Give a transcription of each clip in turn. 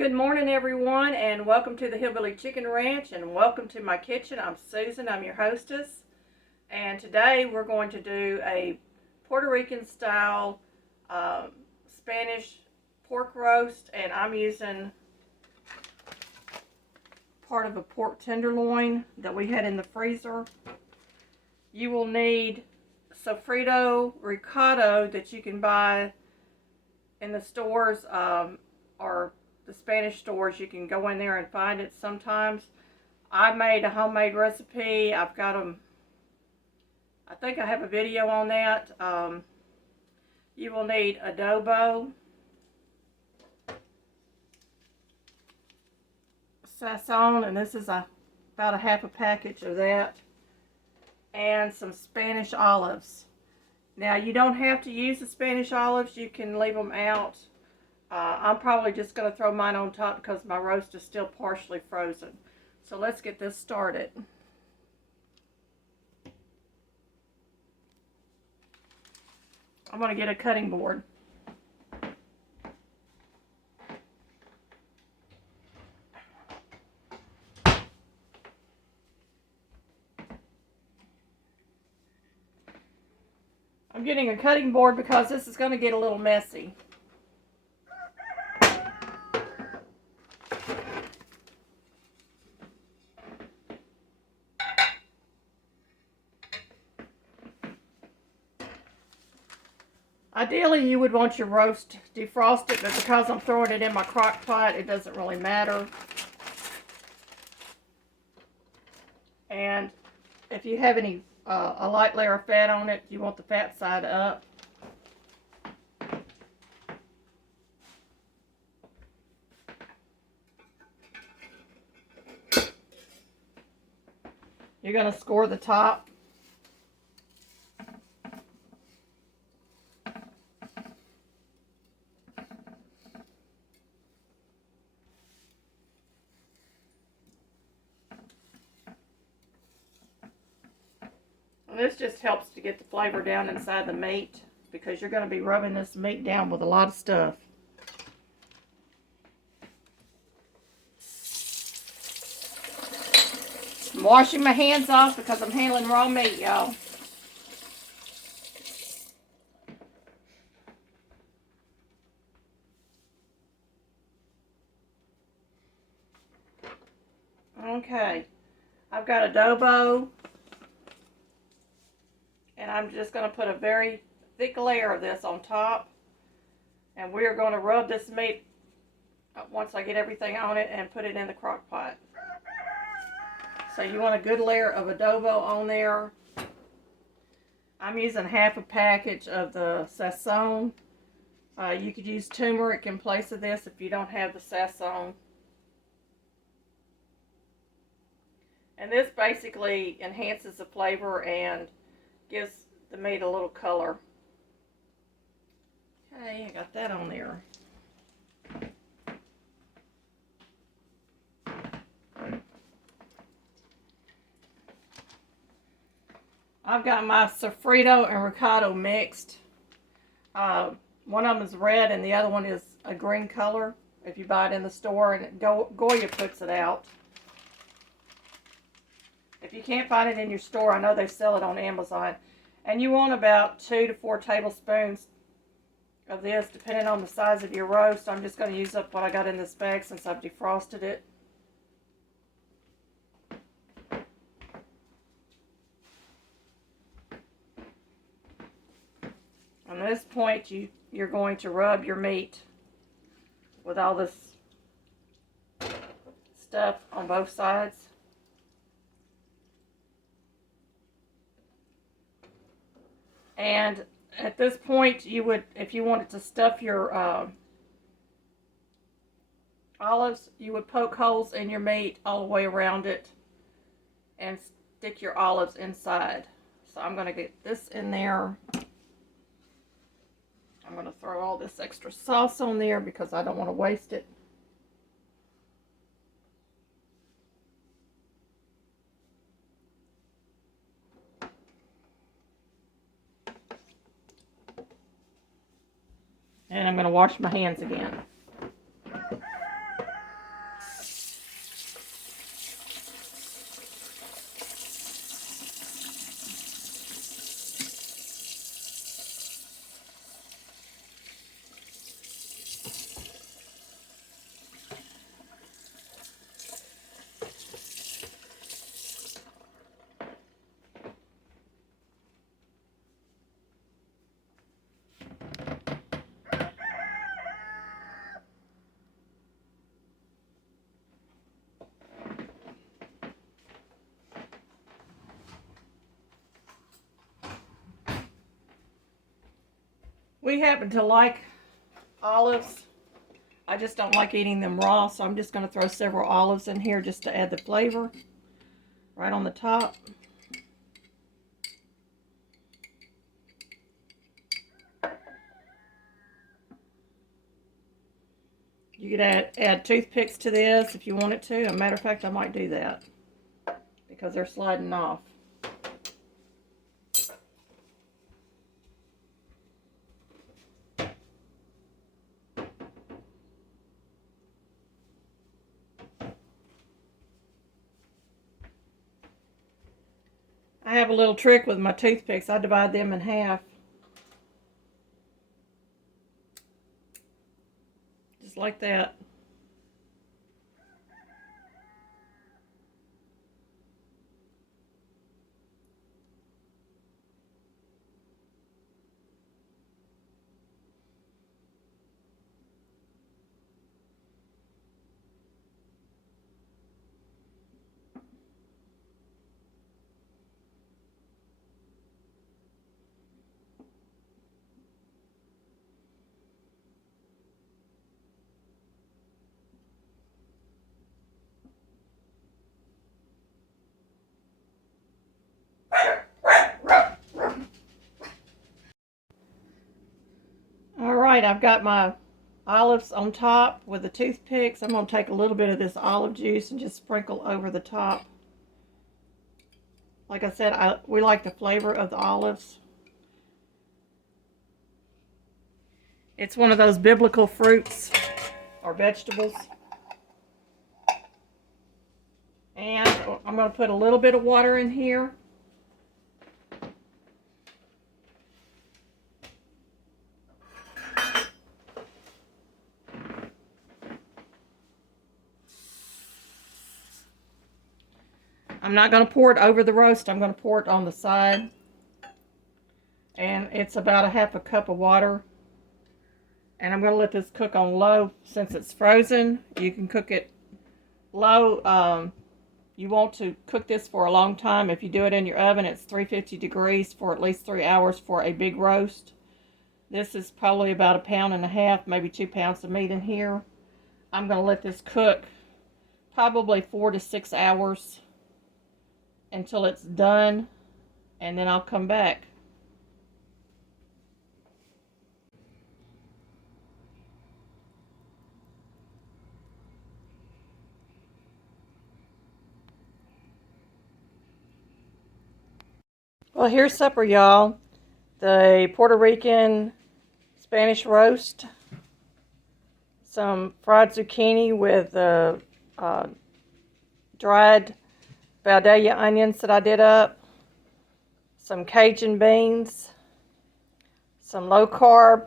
Good morning, everyone, and welcome to the Hillbilly Chicken Ranch, and welcome to my kitchen. I'm Susan, I'm your hostess, and today we're going to do a Puerto Rican style Spanish pork roast, and I'm using part of a pork tenderloin that we had in the freezer. You will need sofrito ricotta that you can buy in the stores or the Spanish stores. You can go in there and find it sometimes. I made a homemade recipe. I've got them, I think I have a video on that. You will need adobo, sazon, and this is about a half a package of that, and some Spanish olives. Now, you don't have to use the Spanish olives. You can leave them out. I'm probably just going to throw mine on top because my roast is still partially frozen. So let's get this started. I'm going to get a cutting board. I'm getting a cutting board because this is going to get a little messy. Ideally, you would want your roast defrosted, but because I'm throwing it in my crock pot, it doesn't really matter. And if you have any a light layer of fat on it, you want the fat side up. You're going to score the top. And this just helps to get the flavor down inside the meat because you're going to be rubbing this meat down with a lot of stuff. I'm washing my hands off because I'm handling raw meat, y'all. Okay, I've got adobo, and I'm just going to put a very thick layer of this on top, and we are going to rub this meat once I get everything on it and put it in the crock pot. So you want a good layer of adobo on there. I'm using half a package of the sazon. You could use turmeric in place of this if you don't have the sazon. And this basically enhances the flavor and gives the meat a little color. Okay, I got that on there. I've got my sofrito and ricotta mixed. One of them is red and the other one is a green color if you buy it in the store, and Goya puts it out. If you can't find it in your store, I know they sell it on Amazon. And you want about 2 to 4 tablespoons of this, depending on the size of your roast. I'm just going to use up what I got in this bag since I've defrosted it. At this point, you're going to rub your meat with all this stuff on both sides. And at this point, you would, if you wanted to stuff your olives, you would poke holes in your meat all the way around it and stick your olives inside. So I'm going to get this in there. I'm going to throw all this extra sauce on there because I don't want to waste it. And I'm going to wash my hands again. we happen to like olives. I just don't like eating them raw, so I'm just going to throw several olives in here just to add the flavor right on the top. You could add toothpicks to this if you wanted to. As a matter of fact, I might do that because they're sliding off. I have a little trick with my toothpicks. I divide them in half. Just like that. Alright, I've got my olives on top with the toothpicks. I'm going to take a little bit of this olive juice and just sprinkle over the top. Like I said, we like the flavor of the olives. It's one of those biblical fruits or vegetables. And I'm going to put a little bit of water in here. I'm not going to pour it over the roast. I'm going to pour it on the side. And it's about a half a cup of water. And I'm going to let this cook on low. Since it's frozen, you can cook it low. You want to cook this for a long time. If you do it in your oven, it's 350 degrees for at least 3 hours for a big roast. This is probably about 1.5 pounds, maybe 2 pounds of meat in here. I'm going to let this cook probably 4 to 6 hours until it's done, and then I'll come back. Well, here's supper, y'all. The Puerto Rican Spanish roast, some fried zucchini with dried Valdelia onions that I did up, some Cajun beans, some low-carb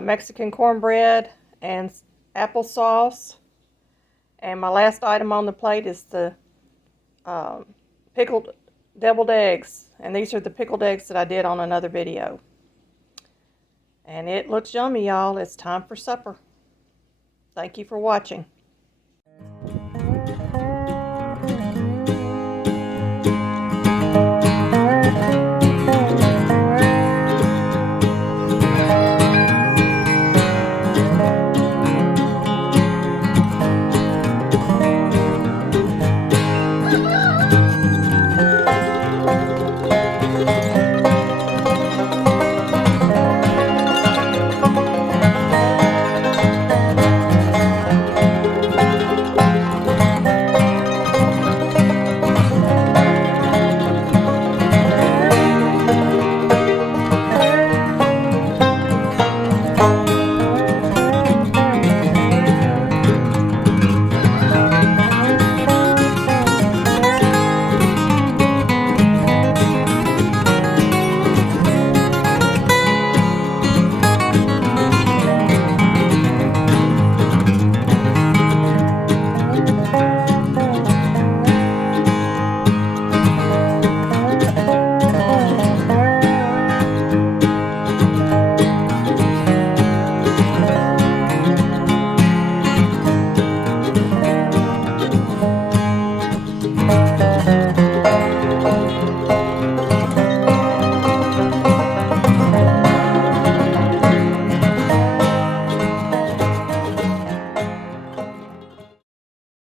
Mexican cornbread, and applesauce. And my last item on the plate is the pickled deviled eggs. And these are the pickled eggs that I did on another video. And it looks yummy, y'all. It's time for supper. Thank you for watching.